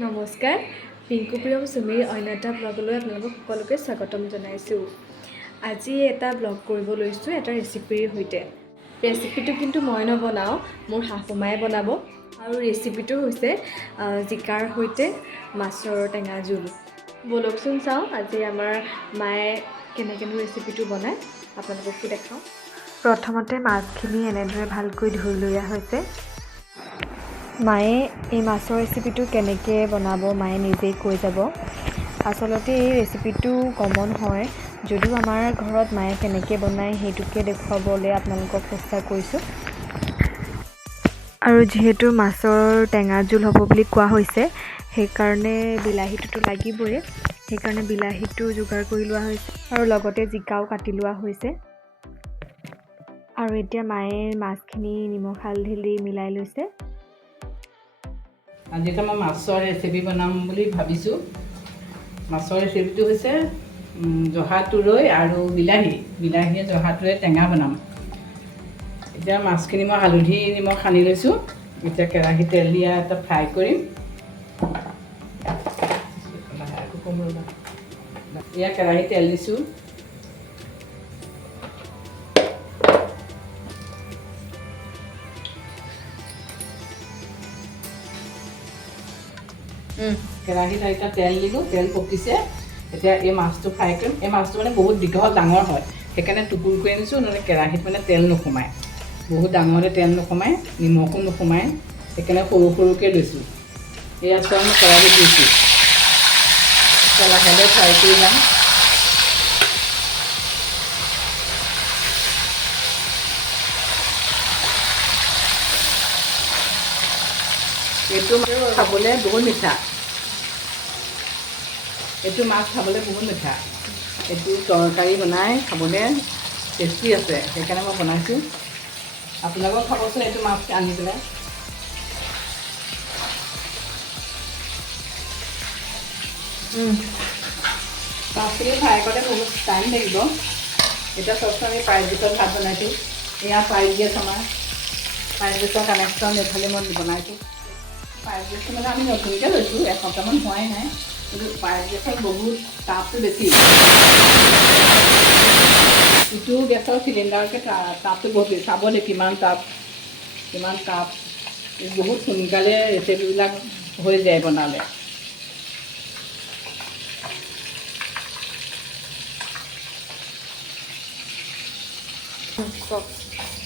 নমস্কাৰ, পিংকু প্ৰিয়ম চুমিৰ অন্য এটা ব্লগলৈ আপোনালোকক সকলোকে স্বাগতম জনাইছোঁ। আজি এটা ব্লগ কৰিব লৈছোঁ এটা ৰেচিপিৰ সৈতে। ৰেচিপিটো কিন্তু মই নবনাওঁ, মোৰ শাহুমায়ে বনাব। আৰু ৰেচিপিটো হৈছে জিকাৰ সৈতে মাছৰ টেঙা জোল। ব'লকচোন চাওঁ আজি আমাৰ মায়ে কেনেকৈনো ৰেচিপিটো বনায়, আপোনালোককো দেখাওঁ। প্ৰথমতে মাছখিনি এনেদৰে ভালকৈ ধুই লোৱা হৈছে। মায়ে এই মাছৰ ৰেচিপিটো কেনেকৈ বনাব মায়ে নিজেই কৈ যাব। আচলতে এই ৰেচিপিটো কমন হয়, যদিও আমাৰ ঘৰত মায়ে কেনেকৈ বনায় সেইটোকে দেখুৱাবলৈ আপোনালোকক চেষ্টা কৰিছোঁ। আৰু যিহেতু মাছৰ টেঙা জোল হ'ব বুলি কোৱা হৈছে, সেইকাৰণে বিলাহীটোতো লাগিবই। সেইকাৰণে বিলাহীটো যোগাৰ কৰি লোৱা হৈছে আৰু লগতে জিকাও কাটি লোৱা হৈছে। আৰু এতিয়া মায়ে মাছখিনি নিমখ হালধি দি মিলাই লৈছে। আজি মই মাছৰ ৰেচিপি বনাম বুলি ভাবিছোঁ। মাছৰ ৰেচিপিটো হৈছে জহা তুৰৈ আৰু বিলাহীয়ে জহা তুৰৈ টেঙা বনাম। এতিয়া মাছখিনি মই হালধি নিমখ সানি লৈছোঁ। এতিয়া কেৰাহীত তেল দিয়া এটা ফ্ৰাই কৰিম। এয়া কেৰাহীত তেল দিছোঁ। কেৰাহীত এতিয়া তেল দিলোঁ, তেল পকিছে। এতিয়া এই মাছটো ফ্ৰাই কৰিম। এই মাছটো মানে বহুত দীঘল ডাঙৰ হয়, সেইকাৰণে টুকুৰ কৰি আনিছোঁ, নহ'লে কেৰাহীত মানে তেল নোসোমায়। বহুত ডাঙৰ হ'লে তেল নোসোমায়, নিমখো নোসোমায়, সেইকাৰণে সৰু সৰুকৈ লৈছোঁ। এয়া চব মই কেৰাহীত দিছোঁ। লাহে লাহে ফ্ৰাই কৰি যাম। এইটো খাবলৈ বহুত মিঠা। এইটো মাছ খাবলৈ বহুত মিঠা। এইটো তৰকাৰী বনাই খাবলৈ টেষ্টি আছে, সেইকাৰণে মই বনাইছোঁ। আপোনালোকেও খাবচোন এইটো মাছ আনি পেলাই। মাছখিনি ফ্ৰাই কৰোঁতে বহুত টাইম লাগিব। এতিয়া চবচোন আমি পাইপ গেছত ভাত বনাইছোঁ। এয়া পাইপ গেছ আমাৰ। পাইপ গেছৰ কানেকশ্যন এইফালে মই বনাইছোঁ। পাইপ গেছটো মানে আমি নতুনকৈ লৈছোঁ, এসপ্তাহমান হোৱাই নাই। কিন্তু পাইপ গেছত বহুত তাপটো বেছি। ইটো গেছৰ চিলিণ্ডাৰতকৈ তাপটো বহুত বেছি। চাব দেই কিমান তাপ। বহুত সোনকালে ৰেচিপিবিলাক হৈ যায় বনালে।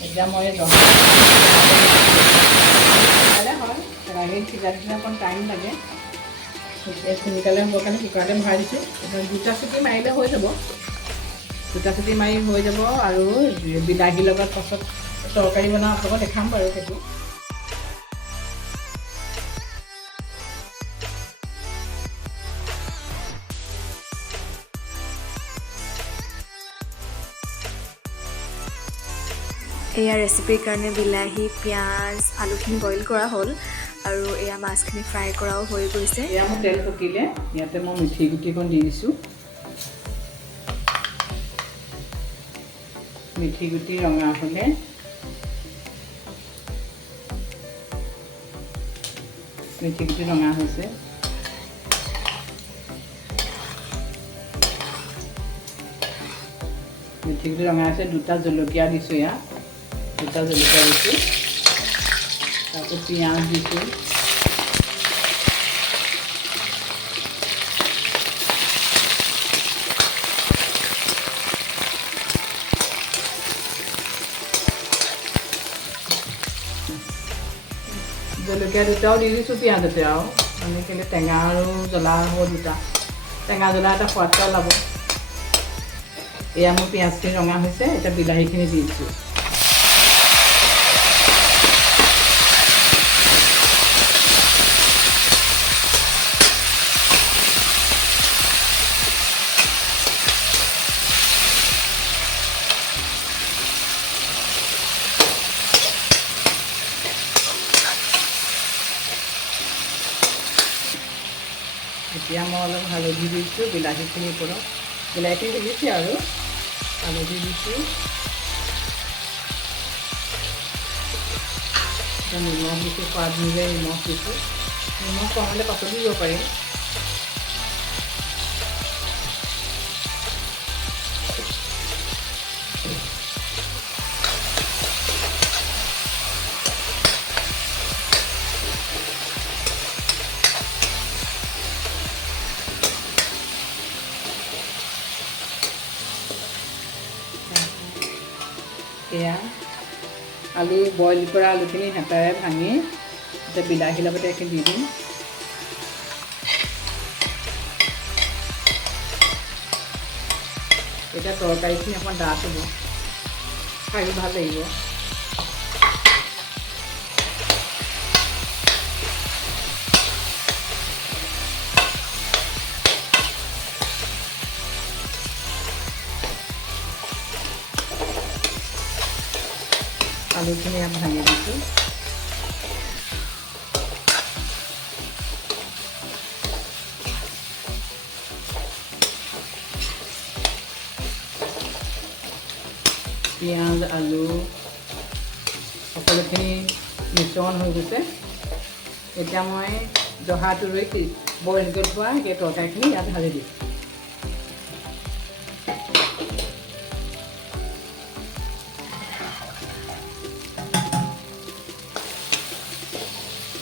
এতিয়া মই হয়, কেৰাহীত সিজাই দিলে অকণ টাইম লাগে। সোনকালে হ'বৰ কাৰণে কুকাৰতে ভৰাই দিছোঁ। এতিয়া 2টা চিটি মাৰিলে হৈ যাব। 2টা চিটি মাৰি হৈ যাব। আৰু বিলাহীৰ লগত পাছত তৰকাৰী বনাওঁ, আপোনালোকক দেখাম বাৰু সেইটো। এয়া ৰেচিপিৰ কাৰণে বিলাহী, পিঁয়াজ, আলুখিনি বইল কৰা হ'ল আৰু এয়া মাছখিনি ফ্ৰাই কৰাও হৈ গৈছে। এয়া মোৰ তেল পকিলে, ইয়াতে মই মিঠি গুটি অকণ দি দিছোঁ। মিঠি গুটি ৰঙা হ'লে মিঠি গুটি ৰঙা হৈছে। মিঠি গুটি ৰঙা হৈছে। 2টা জলকীয়া দিছোঁ। ইয়াত 2টা জলকীয়া দিছোঁ। তাৰপিছত পিঁয়াজ দিছোঁ। জলকীয়া 2টাও দি দিছোঁ পিঁয়াজতে, আৰু মানে কেলৈ টেঙা আৰু জ্বলা হ'ব 2টা। টেঙা জ্বলা এটা সোৱাদটো ওলাব। এয়া মোৰ পিঁয়াজখিনি ৰঙা হৈছে। এতিয়া বিলাহীখিনি দি দিছোঁ। এতিয়া মই অলপ হালধি দিছোঁ বিলাহীখিনিৰ ওপৰত। বিলাহীখিনি দিছোঁ আৰু হালধি দিছোঁ। নিমখ দিছোঁ, সোৱাদ অনুযায়ী নিমখ দিছোঁ। নিমখ কম হ'লে পাছত দিব পাৰিম। এয়া আলু বইল কৰা আলুখিনি হেতাৰে ভাঙি এতিয়া বিলাহীৰ লগতে এইখিনি দি দিম। এতিয়া তৰকাৰীখিনি অকণমান ডাঠ হ'ব, খাই ভাল লাগিব। আলুখিনি ইয়াত ভাঙি দিছোঁ। পিঁয়াজ আলু সকলোখিনি মিশ্ৰণ হৈ গৈছে। এতিয়া মই জহাটো লৈ বইল কৰি থোৱা সেই তৰকাৰীখিনি ইয়াত ঢালি দিম।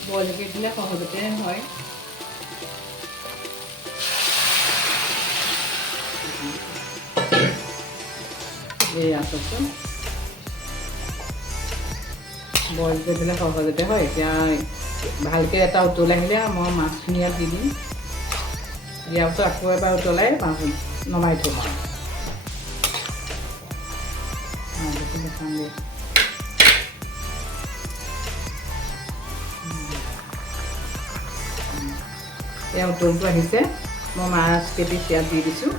বইল কৰি দিলে সহজতে হয়। এয়া চাওকচোন, বইল কৰি দিলে সহজতে হয়। এতিয়া ভালকৈ এটা উতল আহিলে মই মাছখিনি ইয়াত দি দিম। দিয়াৰ পিছত আকৌ এবাৰ উতলাই নমাই থ'ম আৰু এয়া উতলটো আহিছে, মই মাছ কেইপিচ ইয়াত দি দিছোঁ।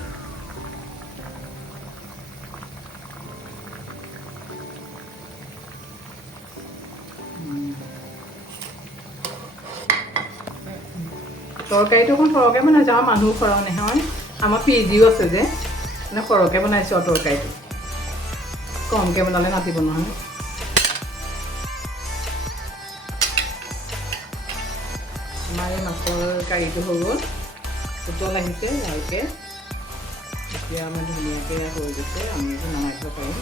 তৰকাৰীটো অকণ সৰহকৈ বনাইছোঁ, আমাৰ মানুহ সৰহ নহয়, আমাৰ পিজিও আছে যে, মানে সৰহকৈ বনাইছোঁ আৰু তৰকাৰীটো। কমকৈ বনালে নাতিব নহয়। আমাৰ এই মাছৰ কাৰীটো হৈ গ'ল, উতল আহিছে ভালকৈ। এতিয়া আমাৰ ধুনীয়াকৈ হৈ গৈছে, আমি এইটো নমাই থ'ব পাৰিম।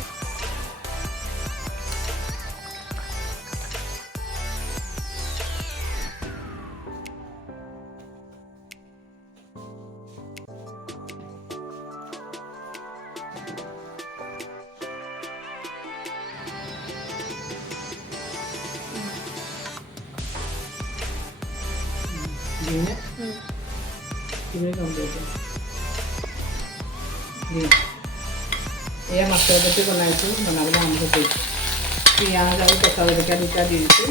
দিনে কিমানে কম কৰিছে এয়া মাছৰ পেটি বনাইছোঁ, বনাবলৈ আৰম্ভ কৰিছোঁ। পিঁয়াজ আৰু কেঁচা জলকীয়া দুটা দি দিছোঁ।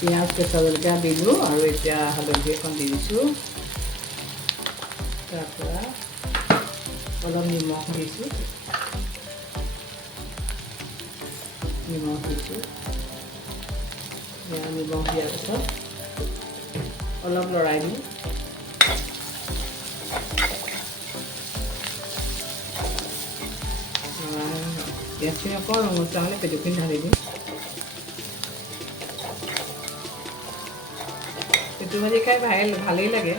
পিঁয়াজ কেঁচা জলকীয়া দিলোঁ আৰু এতিয়া হালধি এখন দি দিছোঁ। তাৰপৰা অলপ নিমখ দিছোঁ, নিমখ দিছোঁ। নিমখ দিয়াৰ পিছত অলপ লৰাই দিওঁ। পিঁয়াজখিনি অকণ ৰঙচুৱা হ'লে পেটুখিনি ঢালি দিওঁ। পেটু ভাজি খাই ভালেই লাগে।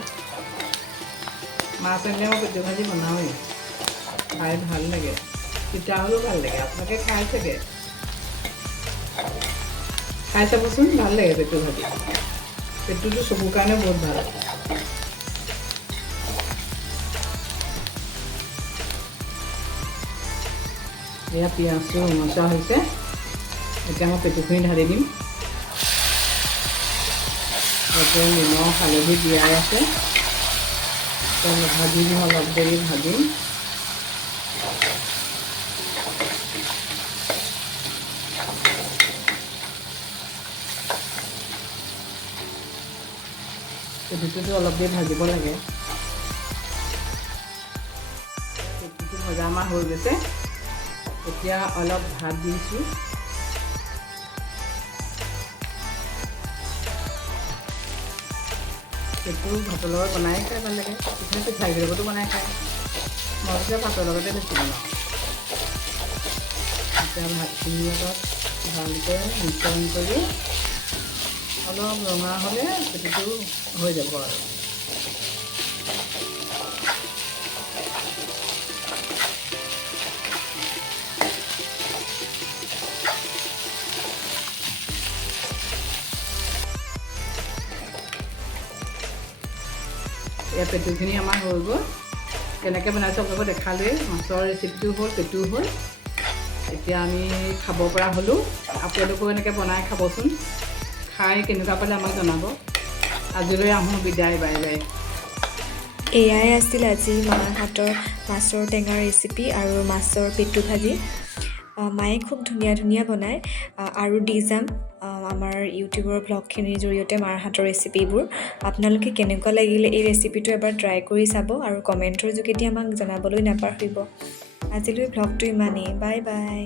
মাছ আনিলে মই পেটু ভাজি বনাওঁৱেই, খাই ভাল লাগে। তিতা হ'লেও ভাল লাগে, আপোনালোকে খাই চাগে, খাই চাবচোন, ভাল লাগে পেটু ভাজি। পেটুটো চকুৰ কাৰণে বহুত ভাল। এয়া পিঁয়াজটো ৰঙচুৱা হৈছে, এতিয়া মই পেটুখিনি ঢালি দিম। ইয়াতে নিমখ হালধি দিয়াই আছে, ভাজি দিম, অলপ দেৰি ভাজিম। পেটুটো অলপ দেৰি ভাজিব লাগে। পেটুটো ভজা আমাৰ হৈ গৈছে, এতিয়া অলপ ভাত দিছোঁ। পেটু ভাতৰ লগত বনাই খাই ভাল লাগে, কিছুমানে পিঠাগুড়িৰ লগতো বনাই খায়। মই পিছে ভাতৰ লগতে বেছি বনাওঁ। এতিয়া ভাতখিনিৰ লগত ভালকৈ মিশ্ৰণ কৰি অলপ ৰঙা হ'লে পেটুটো হৈ যাব আৰু। এয়া পেটুখিনি আমাৰ হৈ গ'ল। কেনেকৈ বনাইছোঁ আপোনালোকক দেখালোৱে। মাছৰ ৰেচিপিটো হ'ল, পেটু হ'ল। এতিয়া আমি খাব পৰা হ'লোঁ। আপোনালোকেও এনেকৈ বনাই খাবচোন। খাই কেনেকুৱা পালে আমাক জনাব। আজিলৈ আহোঁ, বিদায়, বাই বাই। এয়াই আছিল আজি মাৰ হাতৰ মাছৰ টেঙা ৰেচিপি আৰু মাছৰ পেটু ভাজি। মায়ে খুব ধুনীয়া ধুনীয়া বনায়। আৰু দি যাম আমাৰ ইউটিউবৰ ব্লগখিনিৰ জৰিয়তে মাৰ হাতৰ ৰেচিপিবোৰ। আপোনালোকে কেনেকুৱা লাগিলে এই ৰেচিপিটো এবাৰ ট্ৰাই কৰি চাব আৰু কমেণ্টৰ যোগেদি আমাক জনাবলৈ নাপাহৰিব। আজিলৈ ব্লগটো ইমানেই। Bye bye.